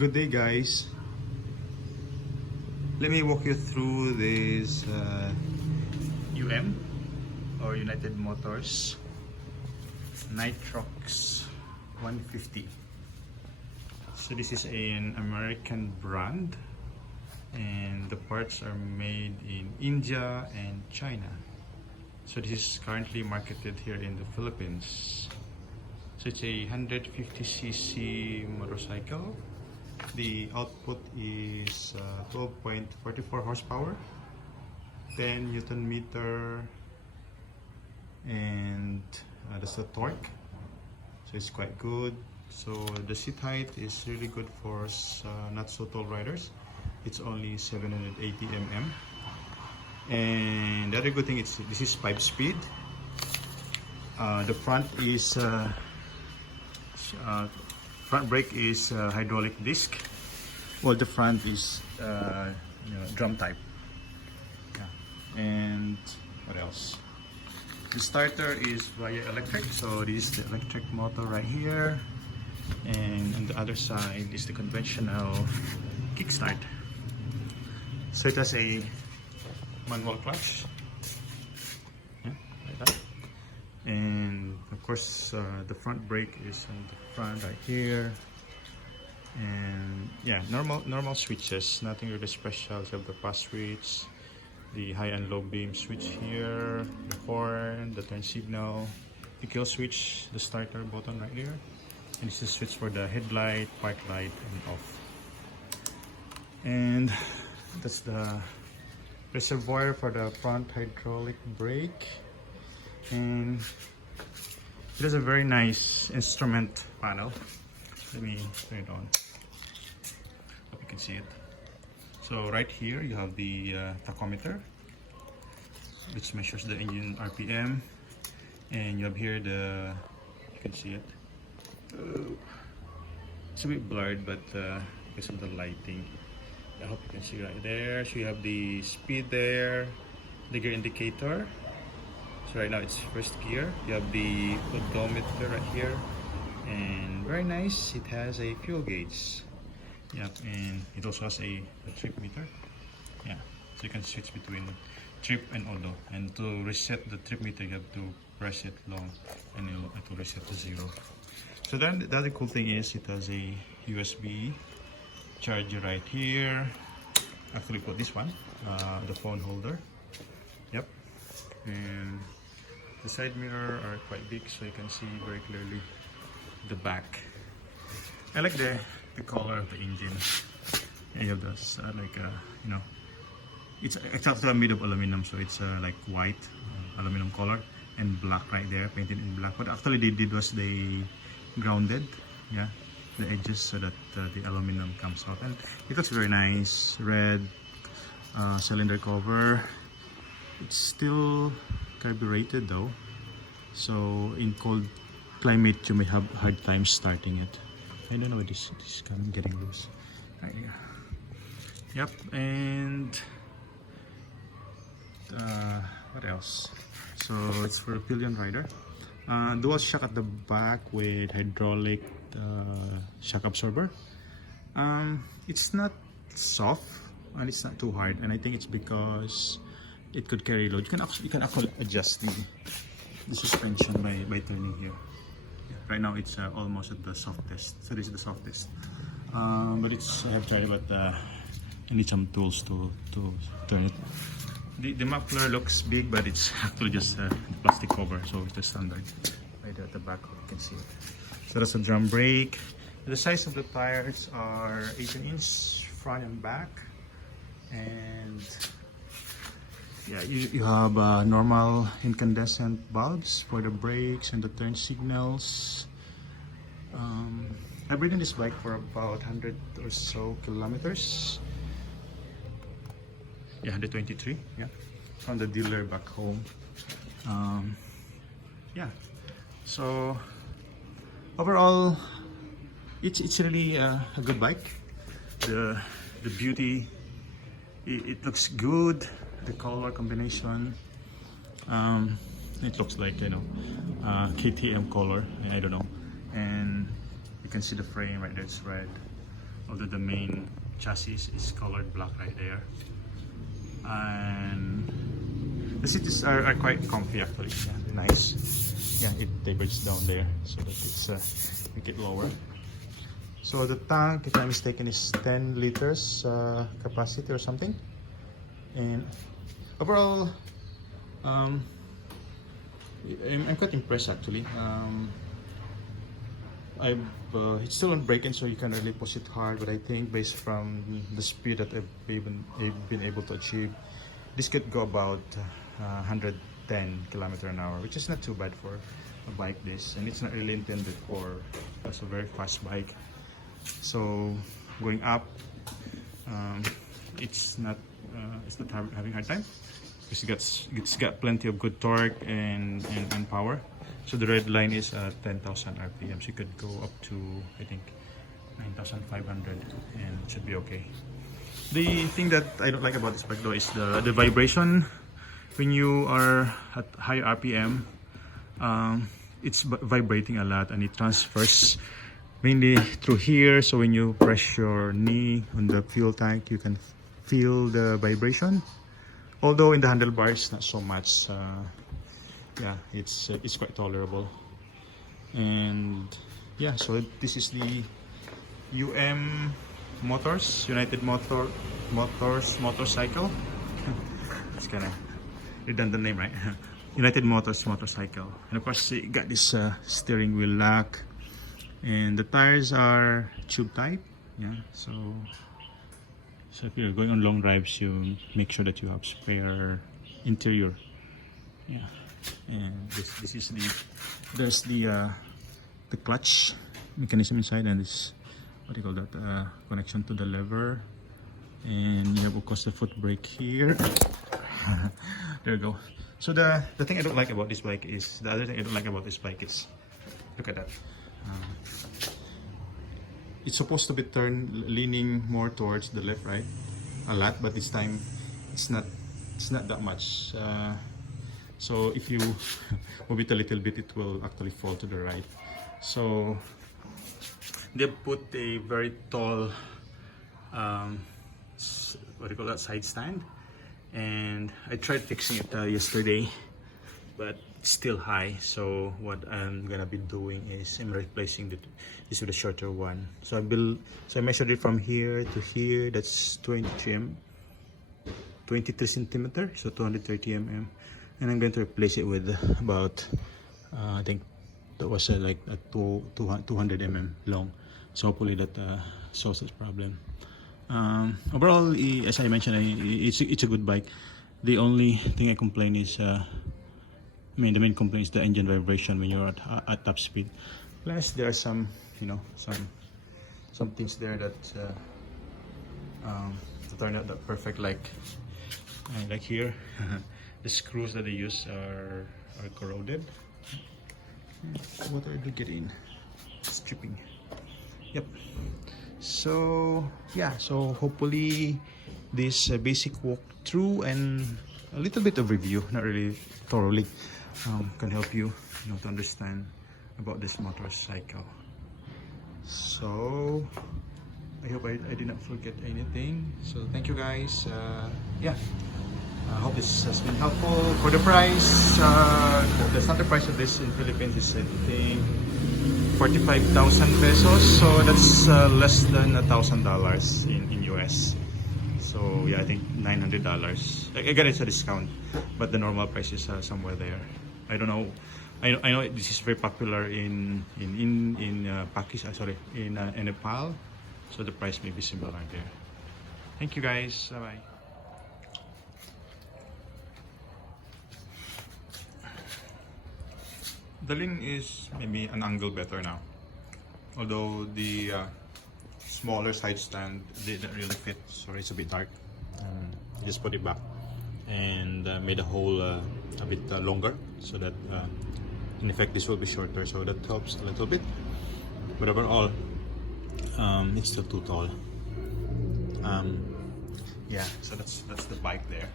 Good day, guys. Let me walk you through this UM or United Motors Nitrox 150. So this is an American brand and the parts are made in India and China. So this is currently marketed here in the Philippines. So it's a 150cc motorcycle. The output is 12.44 horsepower, 10 Newton meter, and that's the torque. So it's quite good. So the seat height is really good for not so tall riders. It's only 780 mm. And the other good thing is this is 5-speed. The front is front brake is hydraulic disc. Well, the front is drum type. Yeah. And what else? The starter is via electric. So this is the electric motor right here, and on the other side is the conventional kickstart. So it has a manual clutch. Yeah, like that. And of course the front brake is on the front right here, and yeah, normal switches, nothing really special. You have the pass switch, the high and low beam switch here, the horn, the turn signal, the kill switch, the starter button right here, and this is the switch for the headlight, park light, and off. And that's the reservoir for the front hydraulic brake. And it has a very nice instrument panel. Let me turn it on. Hope you can see it. So right here you have the tachometer, which measures the engine RPM, and you have here the, you can see it. It's a bit blurred, but because of the lighting, I hope you can see right there. So you have the speed there, the gear indicator. So right now it's first gear. You have the odometer right here, and very nice. It has a fuel gauge. Yeah, and it also has a trip meter. Yeah, so you can switch between trip and odo. And to reset the trip meter, you have to press it long, and it will reset to 0. So then the other cool thing is it has a USB charger right here. Actually, put this one, the phone holder. Yep, and the side mirror are quite big, so you can see very clearly the back. I like the color of the engine. And you have this you know, it's actually made of aluminum, so it's like white aluminum color and black right there, painted in black. What actually they did was they grounded, yeah, the edges so that the aluminum comes out, and it looks very nice. Red cylinder cover. It's still carbureted though, so in cold climate you may have hard time starting it. I don't know, this is kind of getting loose right here. Yep, and what else? So it's for a pillion rider. Dual shock at the back with hydraulic shock absorber. It's not soft and it's not too hard, and I think it's because it could carry load. You can actually adjust the suspension by turning here. Yeah, right now it's almost at the softest, so this is the softest. But it's, I have tried it, but I need some tools to turn it. The muffler looks big, but it's actually just a plastic cover, so it's the standard. Right there at the back, you can see it. So that's a drum brake. The size of the tires are 18-inch front and back, and yeah, you have normal incandescent bulbs for the brakes and the turn signals. I've ridden this bike for about 100 or so kilometers. Yeah, 123. Yeah, from the dealer back home. Yeah, so overall, it's really a good bike. The beauty, it looks good. The color combination, it looks like, you know, KTM color. I don't know, and you can see the frame right there, it's red. although the main chassis is colored black right there. And the seats are quite comfy actually. Yeah, they're nice. Yeah, it tapers down there so that it's make it lower. So the tank, if I'm mistaken, is 10 liters capacity or something. And overall, I'm quite impressed actually. It's still on braking, so you can't really push it hard, but I think based from the speed that I've been able to achieve, this could go about 110 km/h, which is not too bad for a bike this, and it's not really intended for as a very fast bike. So going up, it's not having a hard time. It's got plenty of good torque and power. So the red line is 10,000 RPM. So you could go up to, I think, 9,500 and it should be okay. The thing that I don't like about this bike though is the vibration. When you are at higher RPM, it's vibrating a lot and it transfers mainly through here. So when you press your knee on the fuel tank, you can feel the vibration. Although in the handlebars, not so much. Yeah, it's quite tolerable. And yeah, so this is the UM Motors, United Motors motorcycle. It's kind of redundant name, right? United Motors motorcycle. And of course, it got this steering wheel lock, and the tires are tube type. Yeah, so if you're going on long drives, you make sure that you have spare interior. Yeah, and this is there's the clutch mechanism inside, and this, what do you call that, connection to the lever, and you have of course the foot brake here. There you go. So the thing I don't like about this bike is, the other thing I don't like about this bike is, look at that. It's supposed to be leaning more towards the left, right? A lot, but this time it's not that much. So if you move it a little bit, it will actually fall to the right. So they put a very tall, what do you call that, side stand, and I tried fixing it yesterday, but it's still high. So what I'm gonna be doing is I'm replacing this with a shorter one. So I measured it from here to here. That's 23 centimeter, so 230 mm, and I'm going to replace it with about I think that was like a 200 mm long. So hopefully that solves this problem. Overall, as I mentioned, it's a good bike. The only thing I complain is, the main complaint is the engine vibration when you're at top speed. Plus, there are some, some things there that are not that perfect. Like here, the screws that they use are corroded. What are they getting? It's dripping. Yep. So yeah, so hopefully this basic walkthrough and a little bit of review, not really thoroughly, can help you, to understand about this motorcycle. So I hope I did not forget anything. So thank you guys. Yeah, I hope this has been helpful. For the price, the starter price of this in Philippines is, I think, 45,000 pesos, so that's less than $1,000 in US. So yeah, I think $900. Again, it's a discount, but the normal price is somewhere there. I don't know. I know this is very popular in Pakistan. Sorry, in Nepal. So the price may be similar there. Thank you guys. Bye bye. The lean is maybe an angle better now, although the smaller side stand didn't really fit, so it's a bit dark. Just put it back and made the hole a bit longer, so that in effect this will be shorter, so that helps a little bit. But overall, it's still too tall. Yeah, so that's the bike there.